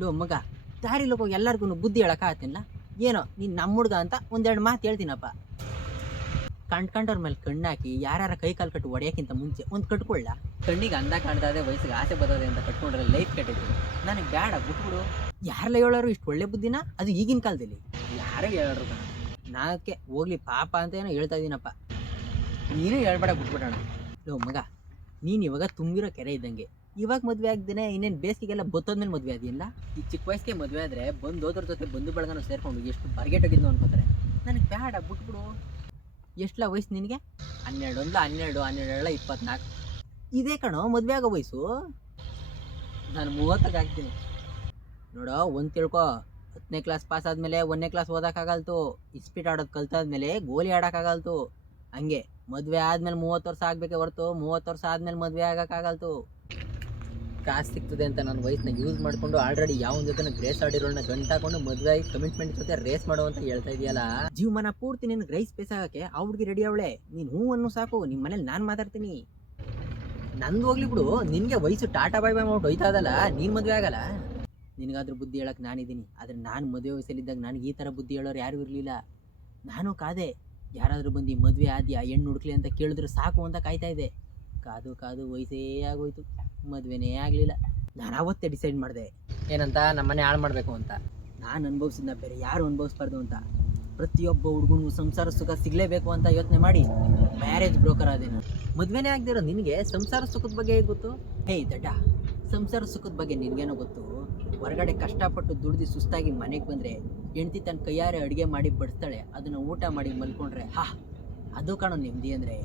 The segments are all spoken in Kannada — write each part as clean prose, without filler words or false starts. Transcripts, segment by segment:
ಲೋ ಮಗ, ದಾರಿಲೋಕ ಎಲ್ಲರಿಗೂ ಬುದ್ಧಿ ಹೇಳಕ್ಕಾಗತ್ತಿಲ್ಲ. ಏನೋ ನೀನು ನಮ್ಮ ಹುಡ್ಗ ಅಂತ ಒಂದೆರಡು ಮಾತು ಹೇಳ್ತೀನಪ್ಪ. ಕಂಡ್ಕಂಡವ್ರ ಮೇಲೆ ಕಣ್ಣಾಕಿ ಯಾರ್ಯಾರ ಕೈ ಕಾಲು ಕಟ್ಟು ಹೊಡೆಯೋಕ್ಕಿಂತ ಮುಂಚೆ ಒಂದು ಕಟ್ಕೊಳ್ಳ. ಕಣ್ಣಿಗೆ ಅಂದ ಕಾಣ್ತಾ ಇದೆ, ವಯಸ್ಸಿಗೆ ಆಸೆ ಬರೋದೆ ಅಂತ ಕಟ್ಕೊಂಡ್ರೆ ಲೈಫ್ ಕೆಟ್ಟಿದ್ರು. ನನಗೆ ಬೇಡ, ಬಿಟ್ಬಿಡು. ಯಾರೆಲ್ಲ ಹೇಳೋರು ಇಷ್ಟು ಒಳ್ಳೆ ಬುದ್ಧಿನ? ಅದು ಈಗಿನ ಕಾಲದಲ್ಲಿ ಯಾರೋ ಹೇಳೋರು ಕಣ. ನಾಕೆ ಹೋಗ್ಲಿ ಪಾಪ ಅಂತ ಏನೋ ಹೇಳ್ತಾ ಇದ್ದೀನಪ್ಪ. ನೀನು ಹೇಳ್ಬೇಡ, ಬಿಟ್ಬಿಡೋಣ. ಲೋ ಮಗ, ನೀನು ಇವಾಗ ತುಂಬಿರೋ ಕೆರೆ ಇದ್ದಂಗೆ. ಇವಾಗ ಮದುವೆ ಆಗ್ದೇನೆ ಇನ್ನೇನು ಬೇಸಿಗೆಲ್ಲ ಬತ್ತೋದ್ಮೇಲೆ ಮದುವೆ ಆದಿಲ್ಲ. ಈ ಚಿಕ್ಕ ವಯಸ್ಸಿಗೆ ಮದುವೆ ಆದರೆ ಬಂದು ಹೋದ್ರ ಜೊತೆ ಬಂಧು ಬಳಗನ ಸೇರ್ಕೊಂಡು ಎಷ್ಟು ಬರ್ಗೆಟೋಗಿದ್ದು ಅನ್ಕೋತಾರೆ. ನನಗೆ ಬೇಡ, ಬಿಟ್ಬಿಡು. ಎಷ್ಟಲ್ಲ ವಯಸ್ಸು ನಿನಗೆ? 12 12 12 24 ಇದೇ ಕಣೋ ಮದುವೆ ಆಗೋ ವಯಸ್ಸು. ನಾನು 30ಕ್ಕೆ ಆಗ್ತೀನಿ ನೋಡೋ. ಒಂದು ತಿಳ್ಕೊ, 10ನೇ ಕ್ಲಾಸ್ ಪಾಸ್ ಆದಮೇಲೆ 1ನೇ ಕ್ಲಾಸ್ ಓದೋಕ್ಕಾಗಲ್ತು. ಇಸ್ಪೀಟ್ ಆಡೋದು ಕಲ್ತಾದ್ಮೇಲೆ ಗೋಲಿ ಆಡೋಕ್ಕಾಗಲ್ತು. ಹಂಗೆ ಮದುವೆ ಆದಮೇಲೆ 30 ವರ್ಷ ಆಗಬೇಕೆ ಹೊರತು 30 ವರ್ಷ ಆದಮೇಲೆ ಮದುವೆ ಆಗೋಕ್ಕಾಗಲ್ತು. ಕಾಸು ಸಿಗ್ತದೆ ಅಂತ ನನ್ನ ವಯಸ್ಸನ್ನ ಯೂಸ್ ಮಾಡಿಕೊಂಡು ಆಲ್ರೆಡಿ ಯಾವನ ಜೊತೆ ಗ್ರೇಸ್ ಆಡಿರೋಳನ್ನ ಗಂಟಾಕೊಂಡು ಮದುವೆ ಆಗಿ ಕಮಿಟ್ಮೆಂಟ್ ಜೊತೆ ರೇಸ್ ಮಾಡೋ ಅಂತ ಹೇಳ್ತಾ ಇದೆಯಲ್ಲ. ಜೀವಮಾನ ಪೂರ್ತಿ ನಿನ್ಗೆ ರೈಸ್ ಬೇಸಾಗಕ್ಕೆ ಆ ಹುಡುಗಿ ರೆಡಿ ಅವಳೆ. ನೀನು ಹ್ಞೂ ಅನ್ನು ಸಾಕು. ನಿಮ್ಮ ಮನೇಲಿ ನಾನು ಮಾತಾಡ್ತೀನಿ. ನಂದು ಹೋಗ್ಲಿ ಬಿಡು, ನಿನಗೆ ವಯಸ್ಸು ಟಾಟಾ ಬಾಯ್ ಬಾಯ್ ಮಾಡ್ಬಿಟ್ಟು ಹೋಯ್ತಾ ಅದಲ್ಲ, ನೀನು ಮದುವೆ ಆಗಲ್ಲ. ನಿನಗಾದ್ರೂ ಬುದ್ಧಿ ಹೇಳಕ್ಕೆ ನಾನಿದ್ದೀನಿ. ಆದರೆ ನಾನು ಮದುವೆ ವಯಸ್ಸಲ್ಲಿದ್ದಾಗ ನನಗೆ ಈ ಥರ ಬುದ್ಧಿ ಹೇಳೋರು ಯಾರೂ ಇರಲಿಲ್ಲ. ನಾನು ಕಾದೆ, ಯಾರಾದರೂ ಬಂದು ಮದುವೆ ಆದ್ಯಾ ಹೆಣ್ಣು ಹುಡುಕ್ಲಿ ಅಂತ ಕೇಳಿದ್ರೆ ಸಾಕು ಅಂತ ಕಾಯ್ತಾ ಇದ್ದೆ. ಕಾದು ಕಾದು ವಯಸ್ಸೇ ಆಗೋಯ್ತು, ಮದುವೆನೇ ಆಗಲಿಲ್ಲ. ನಾನು ಅವತ್ತೇ ಡಿಸೈಡ್ ಮಾಡಿದೆ, ಏನಂತ, ನಮ್ಮನೆ ಹಾಳು ಮಾಡಬೇಕು ಅಂತ. ನಾನು ಅನುಭವಿಸಿದ್ನ ಬೇರೆ ಯಾರು ಅನುಭವಿಸ್ಬಾರ್ದು ಅಂತ. ಪ್ರತಿಯೊಬ್ಬ ಹುಡುಗನಿಗೂ ಸಂಸಾರ ಸುಖ ಸಿಗಲೇಬೇಕು ಅಂತ ಯೋಚನೆ ಮಾಡಿ ಮ್ಯಾರೇಜ್ ಬ್ರೋಕರ್ ಆದೆ ನಾನು. ಮದುವೆನೇ ಆಗದಿರೋ ನಿನಗೆ ಸಂಸಾರ ಸುಖದ ಬಗ್ಗೆ ಗೊತ್ತು? ಹೇ ದಡ್ಡ, ಸಂಸಾರ ಸುಖದ ಬಗ್ಗೆ ನಿನಗೇನೋ ಗೊತ್ತು? ಹೊರಗಡೆ ಕಷ್ಟಪಟ್ಟು ದುಡ್ದು ಸುಸ್ತಾಗಿ ಮನೆಗೆ ಬಂದರೆ ಹೆಂಡ್ತಿ ತನ್ನ ಕೈಯಾರೆ ಅಡುಗೆ ಮಾಡಿ ಬಡಿಸ್ತಾಳೆ. ಅದನ್ನು ಊಟ ಮಾಡಿ ಮಲ್ಕೊಂಡ್ರೆ ಅದು ಕಾಣೋ ನೆಮ್ಮದಿ ಅಂದರೆ.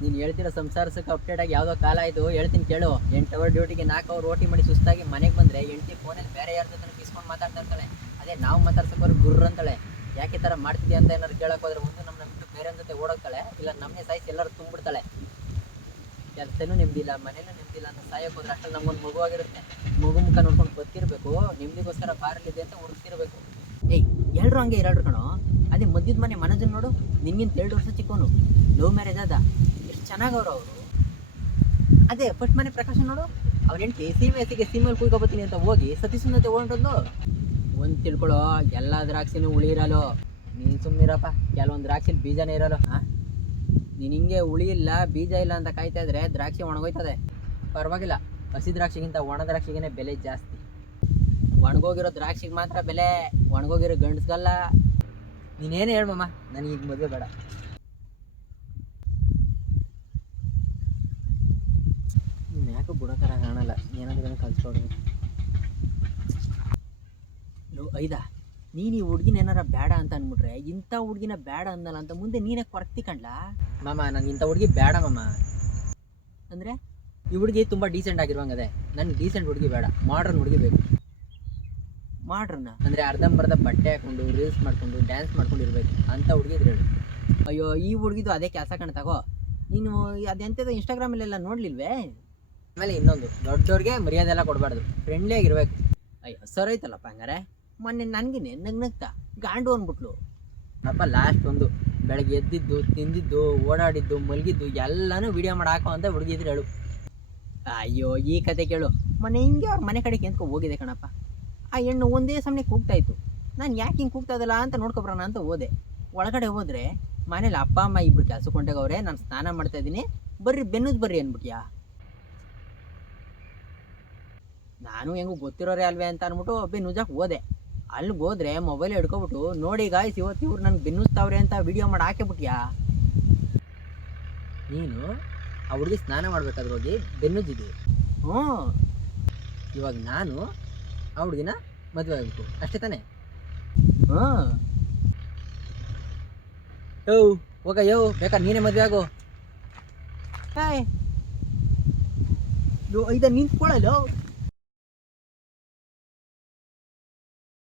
ನೀನು ಹೇಳ್ತಿರೋ ಸಂಸಾರ ಸುಖ ಅಪ್ಡೇಟ್ ಆಗಿ ಯಾವುದೋ ಕಾಲ ಆಯಿತು. ಹೇಳ್ತೀನಿ ಕೇಳು. 8 ಅವರ್ ಡ್ಯೂಟಿಗೆ 4 ಅವರ್ ರೋಟಿ ಮಾಡಿ ಸುಸ್ತಾಗಿ ಮನೆಗೆ ಬಂದರೆ ಹೆಂಡ್ತಿ ಫೋನಲ್ಲಿ ಬೇರೆ ಯಾರ ಜೊತೆ ಕಿಸ್ಕೊಂಡು ಮಾತಾಡ್ತಾ ಇರ್ತಾಳೆ. ಅದೇ ನಾವು ಮಾತಾಡ್ಸೋಕೆ ಗುರ್ರ ಅಂತಾಳೆ. ಯಾಕೆ ಥರ ಮಾಡ್ತಿದ್ಯಾ ಅಂತ ಏನಾದ್ರು ಕೇಳೋಕೆ ಹೋದ್ರೆ ಒಂದು ನಮ್ಮನ್ನ ಬಿಟ್ಟು ಬೇರೆ ಜೊತೆ ಓಡೋಗ್ತಾಳೆ, ಇಲ್ಲ ನಮ್ಮನ್ನೇ ಸಾಯಿಸಿ ಎಲ್ಲರೂ ತುಂಬಿಡ್ತಾಳೆ. ಕೆಲಸನೂ ನೆಮ್ಮದಿಲ್ಲ, ಮನೇನೂ ನೆಮ್ಮದಿಲ್ಲ ಅಂತ ಸಾಯೋಕೆ ಹೋದ್ರೆ ಅಷ್ಟರಲ್ಲಿ ನಮಗೊಂದು ಮಗು ಆಗಿರುತ್ತೆ. ಮಗು ಮುಖ ನೋಡ್ಕೊಂಡು ಬದುಕಿರ್ಬೇಕು. ನೆಮ್ಮದಿಗೋಸ್ಕರ ಬಾರಲಿದೆ ಅಂತ ಹುಡುಕ್ತಿರ್ಬೇಕು. ಎಲ್ಲರೂ ಹಂಗೆ ಇರೋರು ಕಣೋ. ಅದೇ ಮಧ್ಯದ ಮನೆ ಮನೋಜನ್ ನೋಡು, ನಿನ್ಗಿಂತ 2 ವರ್ಷ ಚಿಕ್ಕವನು. ಲವ್ ಮ್ಯಾರೇಜ್ ಆದ, ಎಷ್ಟು ಚೆನ್ನಾಗವ್ರು ಅವರು. ಅದೇ ಫಸ್ಟ್ ಮನೆ ಪ್ರಕಾಶ ನೋಡು, ಅವ್ನ ಹೆಂಡತಿ ಸೀಮೆಯಲ್ಲಿ ಕುಯ್ಕೊಬತ್ತೀನಿ ಅಂತ ಹೋಗಿ ಸತೀಶನತೆ ಹೊಂಟದ್ದು. ಒಂದು ತಿಳ್ಕೊಳ್ಳೋ, ಎಲ್ಲ ದ್ರಾಕ್ಷಿನೂ ಹುಳಿ ಇರಲ್ಲ. ನೀನು ಸುಮ್ಮನಿರಪ್ಪ, ಕೆಲವೊಂದು ದ್ರಾಕ್ಷಿಲಿ ಬೀಜನೇ ಇರಲ್ಲ. ನೀನು ಹಿಂಗೆ ಹುಳಿ ಇಲ್ಲ ಬೀಜ ಇಲ್ಲ ಅಂತ ಕಾಯ್ತಾ ಇದ್ರೆ ದ್ರಾಕ್ಷಿ ಒಣಗೋಯ್ತದೆ. ಪರವಾಗಿಲ್ಲ, ಹಸಿ ದ್ರಾಕ್ಷಿಗಿಂತ ಒಣ ದ್ರಾಕ್ಷಿಗೆ ಬೆಲೆ ಜಾಸ್ತಿ. ಒಣಗೋಗಿರೋ ದ್ರಾಕ್ಷಿಗೆ ಮಾತ್ರ ಬೆಲೆ, ಒಣಗೋಗಿರೋ ಗಂಡಸ್ಗಲ್ಲ. ನೀನೇನು ಹೇಳ್ಮಮ್ಮ, ನನಗೀಗ ಮದುವೆ ಬೇಡ. ನೀನು ಯಾಕೋ ಬಿಡೋಕರ ಕಾಣಲ್ಲ, ಏನಾದ್ರೂ ಕಲ್ಸ್ಕೊಡ್ಬೇಕು. ಐದಾ, ನೀನು ಈ ಹುಡುಗಿನ ಏನಾರ ಬೇಡ ಅಂತ ಅಂದ್ಬಿಟ್ರೆ, ಇಂಥ ಹುಡುಗಿನ ಬೇಡ ಅನ್ನಲ್ಲ ಅಂತ ಮುಂದೆ ನೀನೇ ಕೊರಕ್ತಿ ಕಂಡ್ಲಾ? ಮಾಮ, ನಂಗೆ ಇಂಥ ಹುಡುಗಿ ಬೇಡ ಮಾಮ. ಅಂದರೆ ಈ ಹುಡುಗಿ ತುಂಬ ಡೀಸೆಂಟ್ ಆಗಿರುವಂಗದೆ. ನನಗೆ ಡೀಸೆಂಟ್ ಹುಡುಗಿ ಬೇಡ, ಮಾಡ್ರನ್ ಹುಡುಗಿ ಬೇಕು. ಮಾಡ್ರನ್ನ ಅಂದರೆ ಅರ್ಧಂಬರ್ಧ ಬಟ್ಟೆ ಹಾಕೊಂಡು ರೀಲ್ಸ್ ಮಾಡ್ಕೊಂಡು ಡ್ಯಾನ್ಸ್ ಮಾಡ್ಕೊಂಡು ಇರಬೇಕು ಅಂಥ ಹುಡುಗಿ ಇದ್ರೆ ಹೇಳು. ಅಯ್ಯೋ, ಈ ಹುಡುಗಿದು ಅದೇ ಕೆಲಸ ಕಾಣ್ತಾಗೋ. ನೀನು ಅದೆಂಥದ್ದು ಇನ್ಸ್ಟಾಗ್ರಾಮಲ್ಲೆಲ್ಲ ನೋಡ್ಲಿಲ್ವೇ? ಆಮೇಲೆ ಇನ್ನೊಂದು, ದೊಡ್ಡವ್ರಿಗೆ ಮರ್ಯಾದೆ ಎಲ್ಲ ಕೊಡಬಾರ್ದು, ಫ್ರೆಂಡ್ಲಿ ಆಗಿರ್ಬೇಕು. ಅಯ್ಯೋ ಸರ್ ಐತಲ್ಲಪ್ಪ. ಹಂಗಾರೆ ಮೊನ್ನೆ ನನಗಿನೇ ನಗ್ನಗ್ತಾ ಗಾಂಡು ಅಂದ್ಬಿಟ್ಲು. ಅಪ್ಪ ಲಾಸ್ಟ್ ಒಂದು, ಬೆಳಗ್ಗೆ ಎದ್ದಿದ್ದು, ತಿಂದಿದ್ದು, ಓಡಾಡಿದ್ದು, ಮಲಗಿದ್ದು ಎಲ್ಲನೂ ವಿಡಿಯೋ ಮಾಡಿ ಹಾಕೋ ಅಂತ ಹುಡುಗಿದ್ರೆ ಹೇಳು. ಅಯ್ಯೋ ಈ ಕತೆ ಕೇಳು. ಮೊನ್ನೆ ಹಿಂಗೆ ಅವ್ರ ಮನೆ ಕಡೆಗೆ ಎಂತ್ಕೊ ಹೋಗಿದೆ ಕಣಪ್ಪ. ಆ ಹೆಣ್ಣು ಒಂದೇ ಸಮನೆ ಕೂಗ್ತಾಯಿತ್ತು. ನಾನು ಯಾಕೆ ಹಿಂಗೆ ಕೂಗ್ತಾಯಿದ್ದಲ್ಲ ಅಂತ ನೋಡ್ಕೊಬರೋಣ ಅಂತ ಹೋದೆ. ಒಳಗಡೆ ಹೋದರೆ ಮನೇಲಿ ಅಪ್ಪ ಅಮ್ಮ ಇಬ್ಬರು ಕೆಲಸಕ್ಕೆ ಹೊಂಟೋಗವ್ರೆ. ನಾನು ಸ್ನಾನ ಮಾಡ್ತಾಯಿದ್ದೀನಿ, ಬರ್ರಿ ಬೆನ್ನೂಜ್ ಬರ್ರಿ ಅಂದ್ಬಿಟ್ಯಾ. ನಾನು ಹೆಂಗೂ ಗೊತ್ತಿರೋರೆ ಅಲ್ವೇ ಅಂತ ಅಂದ್ಬಿಟ್ಟು ಬೆನ್ನೂಜಕ್ಕೆ ಹೋದೆ. ಅಲ್ಲಿಗೆ ಹೋದ್ರೆ ಮೊಬೈಲ್ ಹಿಡ್ಕೊಬಿಟ್ಟು, ನೋಡಿ ಗಾಯ್ಸ್ ಇವತ್ತು ಇವ್ರು ನನಗೆ ಬೆನ್ನೂಸ್ತಾವ್ರೆ ಅಂತ ವಿಡಿಯೋ ಮಾಡಿ ಹಾಕಿಬಿಟ್ಯಾ. ನೀನು ಆ ಹುಡುಗಿ ಸ್ನಾನ ಮಾಡ್ಬೇಕಾದ್ರೆ ಹೋಗಿ ಬೆನ್ನುಜ್ಜಿದ್ವಿ. ಇವಾಗ ನಾನು ಆ ಹುಡುಗಿನ ಮದುವೆ ಆಗಬೇಕು ಅಷ್ಟೇ ತಾನೆ? ಹೋಗ ಬೇಕಾ ನೀನೇ ಮದುವೆ ಆಗು. ಐದ ನಿಂತ್ಕೊಳ್ಳಲ್ಲ.